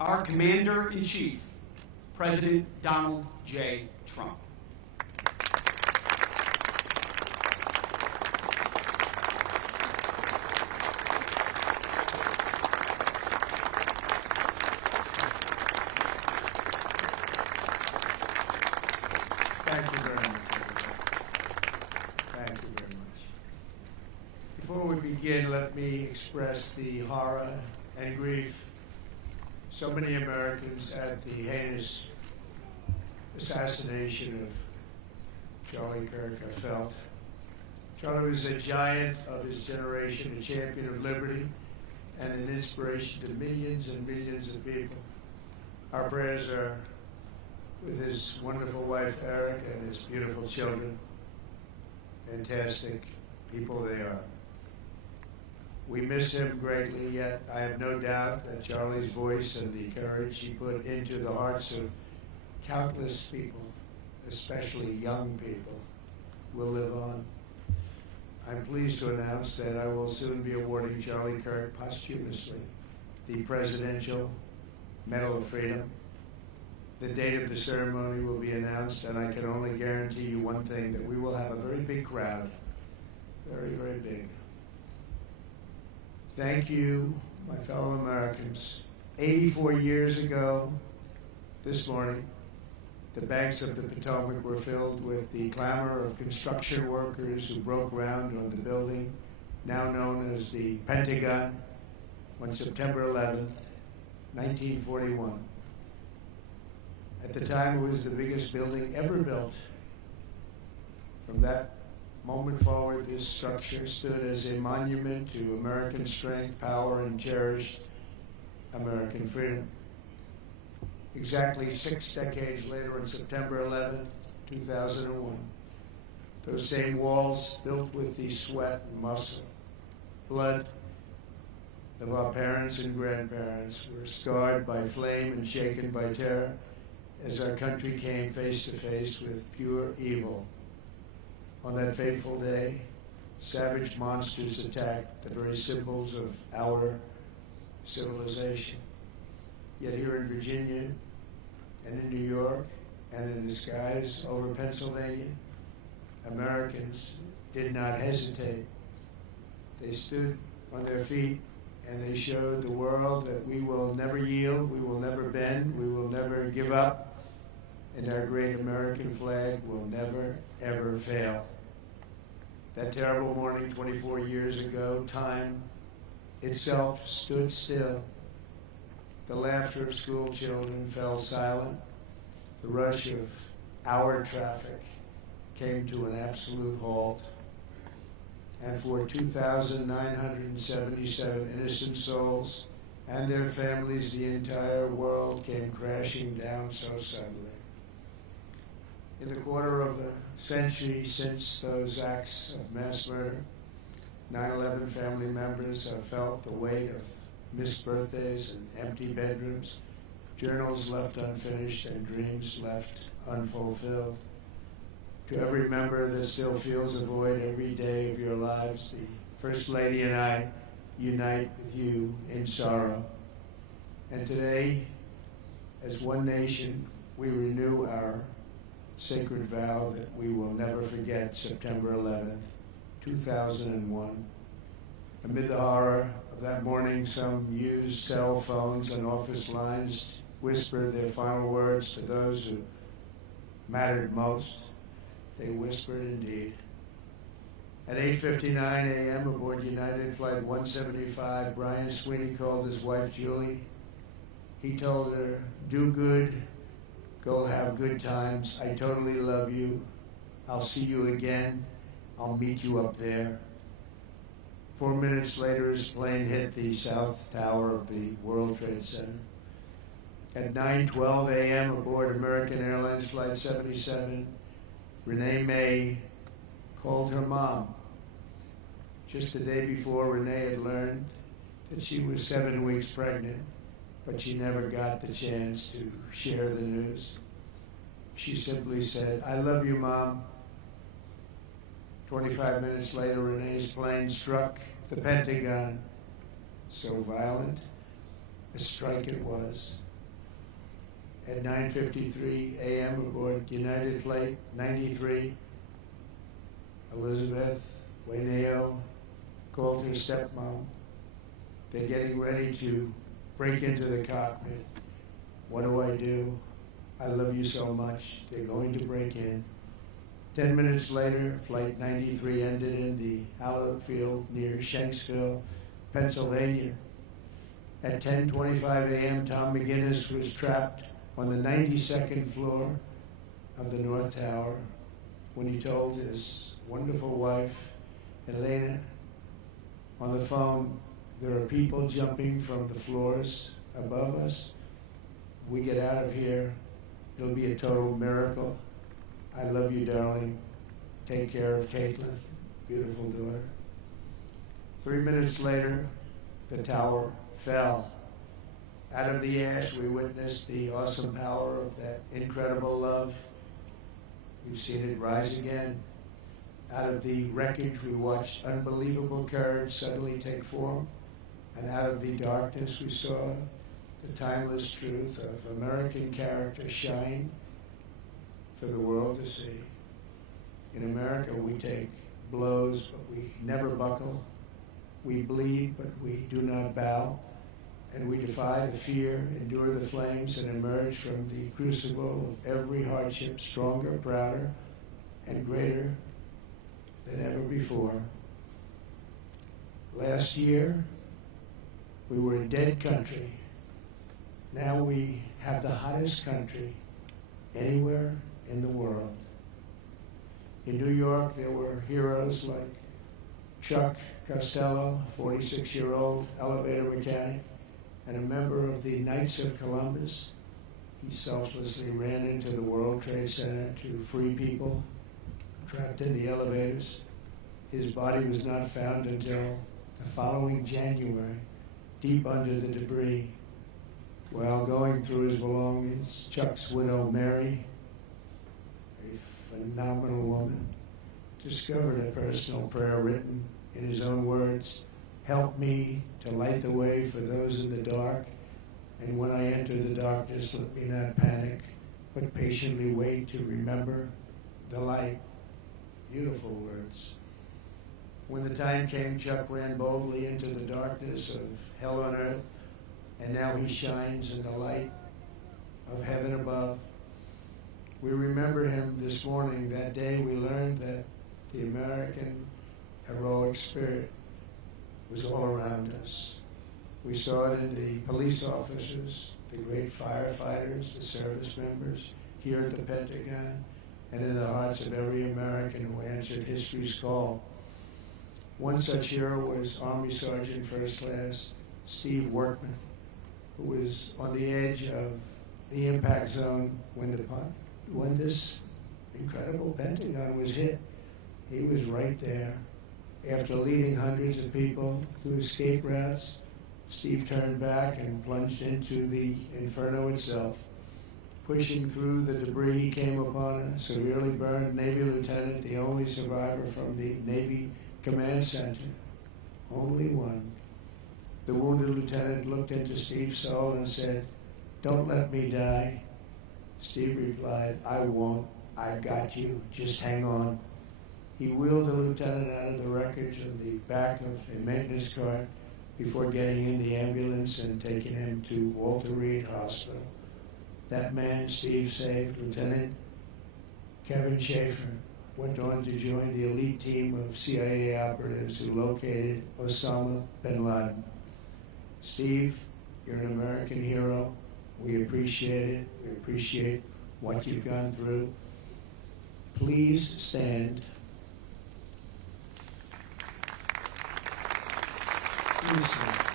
our Commander-in-Chief, President Donald J. Trump. Thank you very much, everybody. Thank you very much. Before we begin, let me express the horror and grief so many Americans at the heinous assassination of Charlie-Kirk have felt. Charlie was a giant of his generation, a champion of liberty, and an inspiration to millions and millions of people. Our prayers are with his wonderful wife, Eric, and his beautiful children. Fantastic people they are. We miss him greatly, yet I have no doubt that Charlie's voice and the courage he put into the hearts of countless people, especially young people, will live on. I'm pleased to announce that I will soon be awarding Charlie Kirk posthumously the Presidential Medal of Freedom. The date of the ceremony will be announced, and I can only guarantee you one thing, that we will have a very big crowd. Very, very big. Thank you, my fellow Americans. 84 years ago, this morning, the banks of the Potomac were filled with the clamor of construction workers who broke ground on the building, now known as the Pentagon, on September 11th, 1941. At the time, it was the biggest building ever built. From that moment forward, this structure stood as a monument to American strength, power, and cherished American freedom. Exactly 6 decades later, on September 11th, 2001, those same walls, built with the sweat and muscle, blood of our parents and grandparents, were scarred by flame and shaken by terror as our country came face to face with pure evil. On that fateful day, savage monsters attacked the very symbols of our civilization. Yet here in Virginia, and in New York, and in the skies over Pennsylvania, Americans did not hesitate. They stood on their feet, and they showed the world that we will never yield, we will never bend, we will never give up, and our great American flag will never, ever fail. That terrible morning 24 years ago, time itself stood still. The laughter of school children fell silent. The rush of our traffic came to an absolute halt. And for 2,977 innocent souls and their families, the entire world came crashing down so suddenly. In the quarter of a century since those acts of mass murder, 9/11 family members have felt the weight of missed birthdays and empty bedrooms, journals left unfinished, and dreams left unfulfilled. To every member that still feels a void every day of your lives, the First Lady and I unite with you in sorrow. And today, as one nation, we renew our sacred vow that we will never forget September 11th, 2001. Amid the horror of that morning, some used cell phones and office lines whispered their final words to those who mattered most. They whispered indeed. At 8:59 a.m. aboard United Flight 175, Brian Sweeney called his wife Julie. He told her, "Do good, go have good times. I totally love you. I'll see you again. I'll meet you up there." 4 minutes later, his plane hit the south tower of the World Trade Center. At 9:12 a.m. aboard American Airlines Flight 77, Renee May called her mom. Just the day before, Renee had learned that she was 7 weeks pregnant, but she never got the chance to share the news. She simply said, "I love you, Mom." 25 minutes later, Renee's plane struck the Pentagon. So violent a strike it was. at 9:53 a.m. aboard United Flight 93. Elizabeth Wayneo called her stepmom. They're getting ready to break into the cockpit. What do? I love you so much. They're going to break in. 10 minutes later, Flight 93 ended in the hallowed field near Shanksville, Pennsylvania. At 10:25 a.m., Tom McGinnis was trapped on the 92nd floor of the North Tower when he told his wonderful wife, Elena, on the phone, there are people jumping from the floors above us. We get out of here, it'll be a total miracle. I love you, darling. Take care of Caitlin, beautiful daughter. 3 minutes later, the tower fell. Out of the ash, we witnessed the awesome power of that incredible love. We've seen it rise again. Out of the wreckage, we watched unbelievable courage suddenly take form. And out of the darkness, we saw the timeless truth of American character shine for the world to see. In America, we take blows, but we never buckle. We bleed, but we do not bow. And we defy the fear, endure the flames, and emerge from the crucible of every hardship stronger, prouder, and greater than ever before. Last year, we were a dead country. Now we have the hottest country anywhere in the world. In New York, there were heroes like Chuck Costello, a 46-year-old elevator mechanic, and a member of the Knights of Columbus. He selflessly ran into the World Trade Center to free people trapped in the elevators. His body was not found until the following January, deep under the debris. While going through his belongings, Chuck's widow, Mary, a phenomenal woman, discovered a personal prayer written in his own words, "Help me to light the way for those in the dark, and when I enter the darkness, let me not panic, but patiently wait to remember the light." Beautiful words. When the time came, Chuck ran boldly into the darkness of hell on earth, and now he shines in the light of heaven above. We remember him this morning. That day we learned that the American heroic spirit was all around us. We saw it in the police officers, the great firefighters, the service members here at the Pentagon, and in the hearts of every American who answered history's call. One such hero was Army Sergeant First Class Steve Workman, who was on the edge of the impact zone when this incredible Pentagon was hit. He was right there. After leading hundreds of people to escape routes, Steve turned back and plunged into the inferno itself. Pushing through the debris, he came upon a severely burned Navy lieutenant, the only survivor from the Navy Command Center. Only one. The wounded lieutenant looked into Steve's soul and said, "Don't let me die." Steve replied, "I won't. I've got you. Just hang on." He wheeled the lieutenant out of the wreckage of the back of a maintenance cart before getting in the ambulance and taking him to Walter Reed Hospital. That man Steve saved, Lieutenant Kevin Schaefer, went on to join the elite team of CIA operatives who located Osama bin Laden. Steve, you're an American hero. We appreciate it. We appreciate what you've gone through. Please stand. Please stand.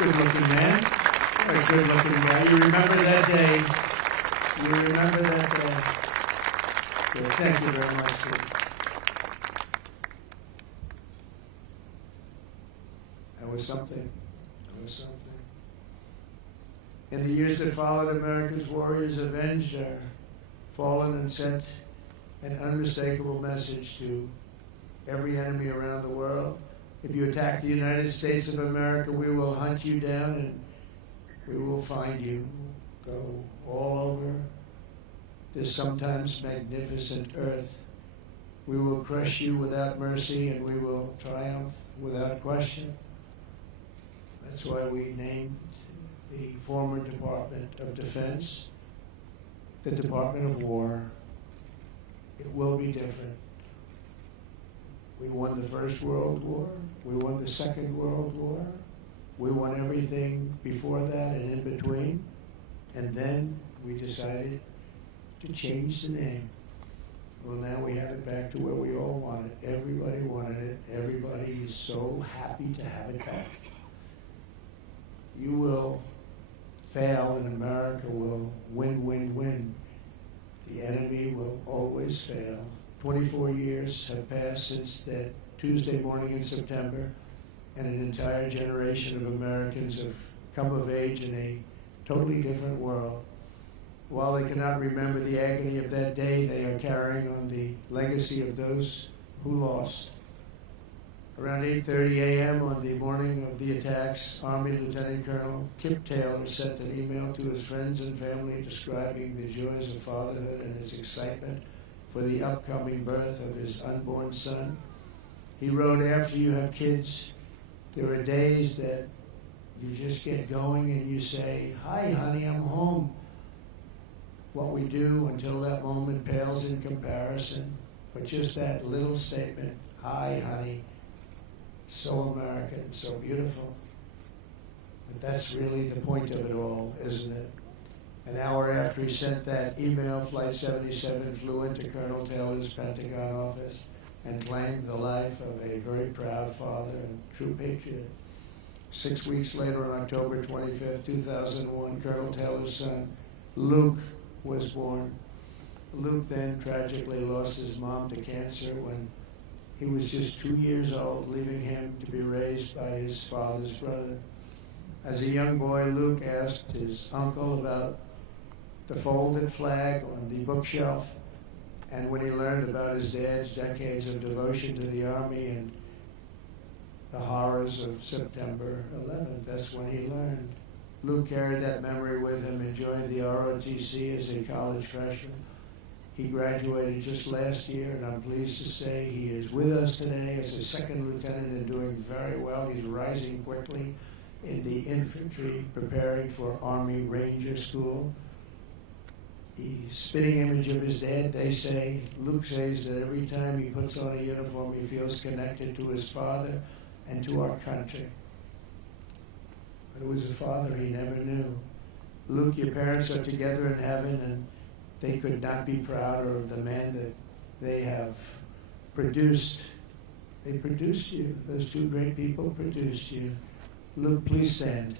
Good looking man. What a good looking guy. You remember that day. You remember that day. Good. Thank you very much, Steve. That was something. That was something. In the years that followed, America's warriors avenged our fallen and sent an unmistakable message to every enemy around the world If you attack the United States of America, we will hunt you down and we will find you. Go all over this sometimes magnificent earth. We will crush you without mercy and we will triumph without question. That's why we named the former Department of Defense the Department of War. It will be different. We won the First World War. We won the Second World War. We won everything before that and in between. And then we decided to change the name. Well, now we have it back to where we all want it. Everybody wanted it. Everybody is so happy to have it back. You will fail and America will win, win, win. The enemy will always fail. 24 years have passed since that Tuesday morning in September, and an entire generation of Americans have come of age in a totally different world. While they cannot remember the agony of that day, they are carrying on the legacy of those who lost. Around 8:30 a.m. on the morning of the attacks, Army Lieutenant Colonel Kip Taylor sent an email to his friends and family describing the joys of fatherhood and his excitement for the upcoming birth of his unborn son. He wrote, after you have kids, there are days that you just get going and you say, "Hi, honey, I'm home." What we do until that moment pales in comparison, but just that little statement, "Hi, honey," so American, so beautiful. But that's really the point of it all, isn't it? An hour after he sent that email, Flight 77 flew into Colonel Taylor's Pentagon office and claimed the life of a very proud father and true patriot. 6 weeks later, on October 25th, 2001, Colonel Taylor's son, Luke, was born. Luke then tragically lost his mom to cancer when he was just 2 years old, leaving him to be raised by his father's brother. As a young boy, Luke asked his uncle about the folded flag on the bookshelf, and when he learned about his dad's decades of devotion to the Army and the horrors of September 11th, that's when he learned. Luke carried that memory with him and joined the ROTC as a college freshman. He graduated just last year, and I'm pleased to say he is with us today as a second lieutenant and doing very well. He's rising quickly in the infantry, preparing for Army Ranger School. The spitting image of his dad, they say, Luke says that every time he puts on a uniform, he feels connected to his father and to our country. But it was a father he never knew. Luke, your parents are together in heaven, and they could not be prouder of the man that they have produced. They produced you. Those two great people produced you. Luke, please stand.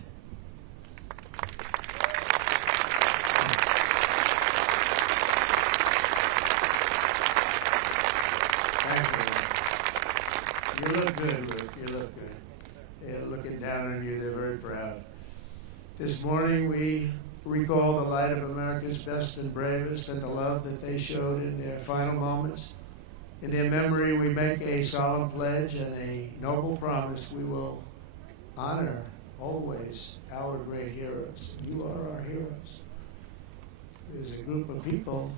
Thank you. You look good, Luke. You look good. They're looking down on you. They're very proud. This morning we recall the light of America's best and bravest and the love that they showed in their final moments. In their memory, we make a solemn pledge and a noble promise. We will honor always our great heroes. You are our heroes. There's a group of people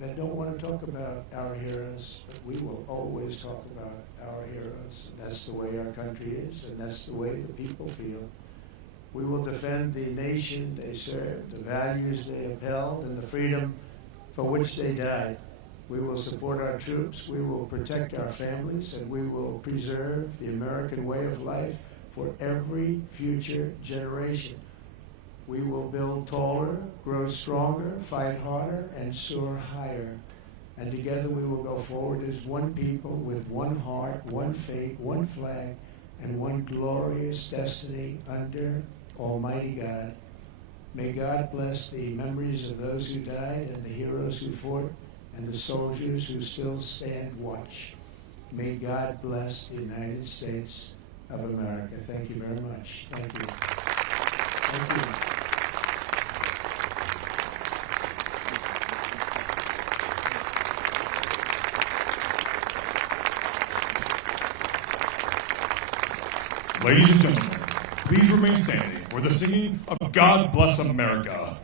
that don't want to talk about our heroes, but we will always talk about our heroes. And that's the way our country is, and that's the way the people feel. We will defend the nation they served, the values they upheld, and the freedom for which they died. We will support our troops, we will protect our families, and we will preserve the American way of life for every future generation. We will build taller, grow stronger, fight harder, and soar higher. And together we will go forward as one people with one heart, one faith, one flag, and one glorious destiny under Almighty God. May God bless the memories of those who died and the heroes who fought and the soldiers who still stand watch. May God bless the United States of America. Thank you very much. Thank you. Thank you. Ladies and gentlemen, please remain standing for the singing of God Bless America.